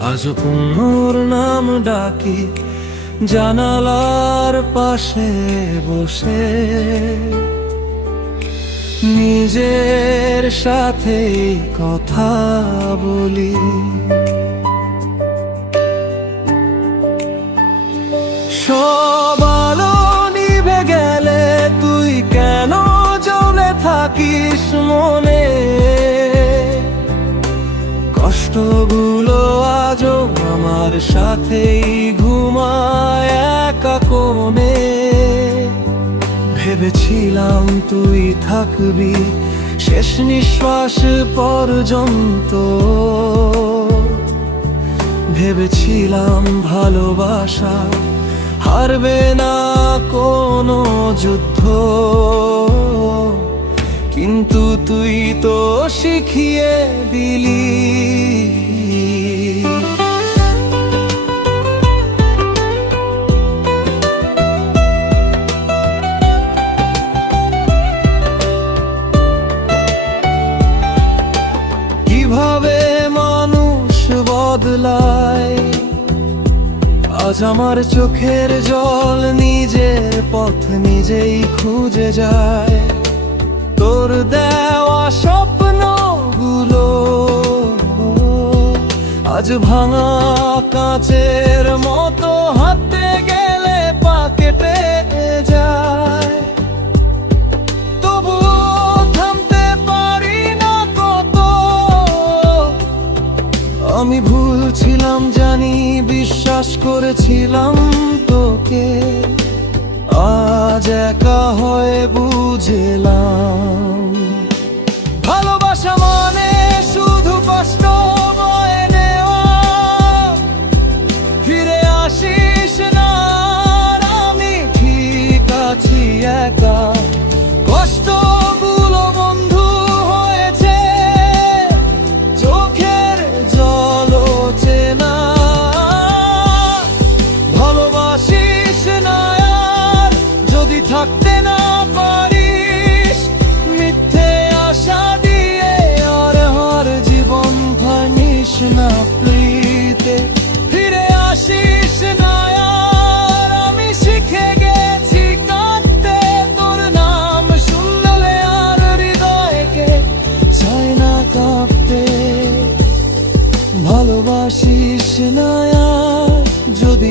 আজ পুনর নাম ডাকি, জানালার পাশে বসে। নিজের সাথে কথা বলি। সব আলো গেলে তুই কেন জ্বলে থাকিস মনে? কষ্টগুলো আজও আমার সাথেই ঘুমায় একা কোণে ভেবেছিলাম তুই থাকবি শেষ নিঃশ্বাস পর্যন্ত। ভেবেছিলাম ভালোবাসা হারবে না কোনো যুদ্ধ। কিন্তু তুই তো শিখিয়ে দিলি বদলায়। আজ আমার চোখের জল নিজের পথ নিজেই খুঁজে যায়। তোর দেওয়া স্বপ্নগুলো, আজ ভাঙা কাঁচের মতো হাতে গেলে পা ভুল ছিলাম জানি বিশ্বাস করেছিলাম তোকে। আজ একা হয়ে বুঝেলাম। ভালোবাসা মানে শুধু কষ্ট।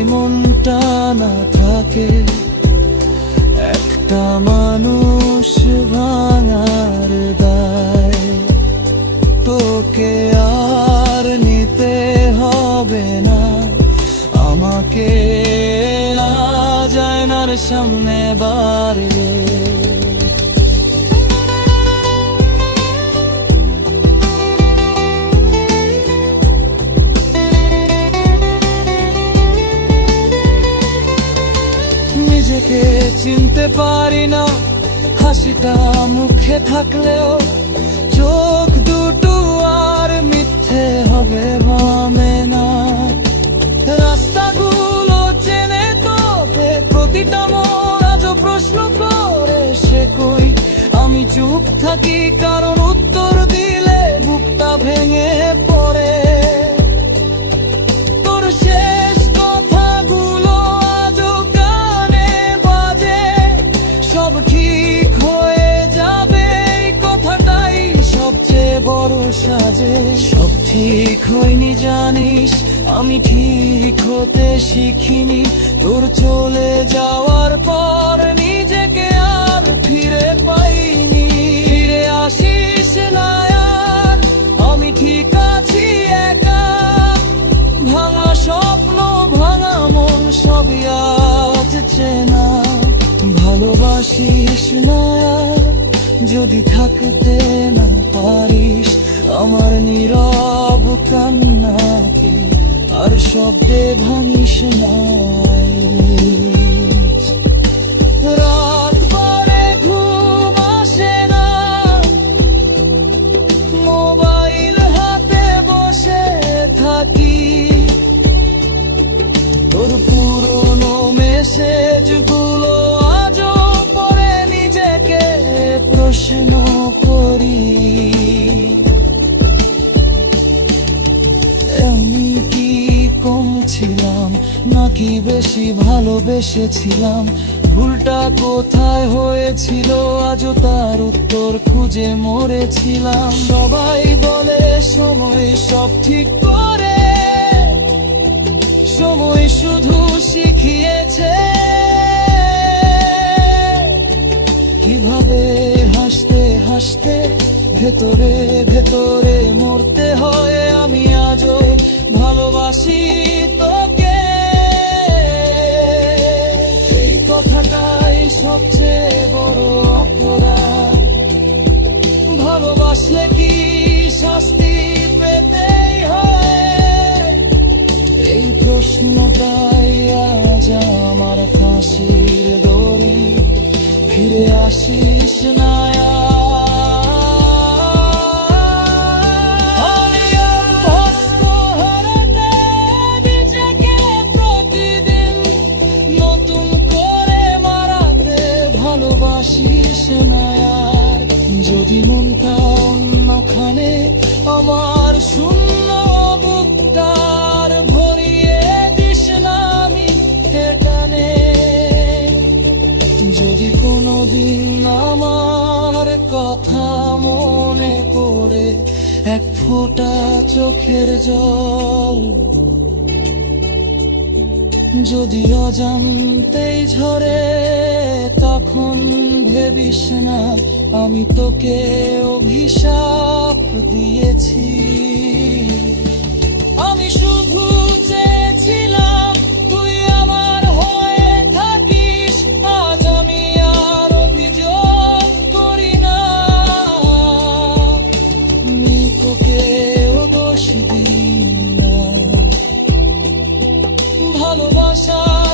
মনটা না থাকে। একটা মানুষ ভাঙার দায়। তোকে আর নিতে হবে না। আমাকে আজ আয়নার সামনে বাড়ি নিজেকে চিনতে পারি না। হাসিটা মুখে থাকলেও চোখ দুটো আর মিথ্যে হবে ভামে না। রাস্তাগুলো চেনে তোকে প্রতিটা মন প্রশ্ন করে সে কই? আমি চুপ থাকি, কারণ উত্তর দিলে বুকটা ভেঙে সব ঠিক হয়ে যাবে কথাটাই সবচেয়ে বড় সাজে। সব ঠিক হয়নি জানিস, আমি ঠিক হতে শিখিনি। তোর চলে যাওয়ার পর নিজেকে ভালোবাসিস না যদি থাকতে না পারিস আমার নীরব কান্নাকে আর শব্দে ভাঙিস না। প্রশ্ন করি। আমি কি নাকি বেশি ভালোবেসেছিলাম? ভুলটা কোথায় হয়েছিল, আজও তার উত্তর খুঁজে মরেছিলাম। সবাই বলে সময় সব ঠিক করে, সময় শুধু শিখিয়েছে। কীভাবে হাসতে হাসতে ভেতরে ভেতরে মরতে হয় আমি আজও ভালোবাসি তোকে। এই কথাটাই সবচেয়ে বড় অপরাধ। ভালোবাসলে কি শাস্তি পেতেই হয়? এই প্রশ্নটাই আজ আমার ফিরে আসিস না। ফোঁটা চোখের জল। যদি অজান্তেই ঝরে তখন ভেবিস না আমি তোকে অভিশাপ দিয়েছি।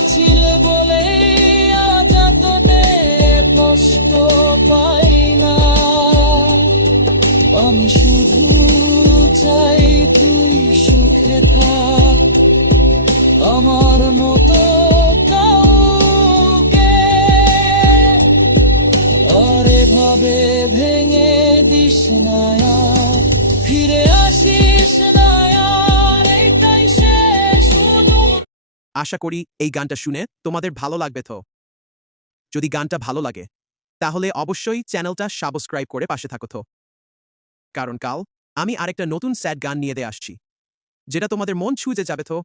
ছিল বলে কষ্ট পাই না। আমি শুধু চাই তুই থাক। আমার মতো কাউকে ভেঙে দিস না আশা করি এই গানটা শুনে তোমাদের ভালো লাগবে তো। যদি গানটা ভালো লাগে, তাহলে অবশ্যই চ্যানেলটা সাবস্ক্রাইব করে পাশে থাকো তো। কারণ কাল আমি আরেকটা নতুন স্যাড গান নিয়ে দিয়ে আসছি, যেটা তোমাদের মন ছুঁজে যাবে তো।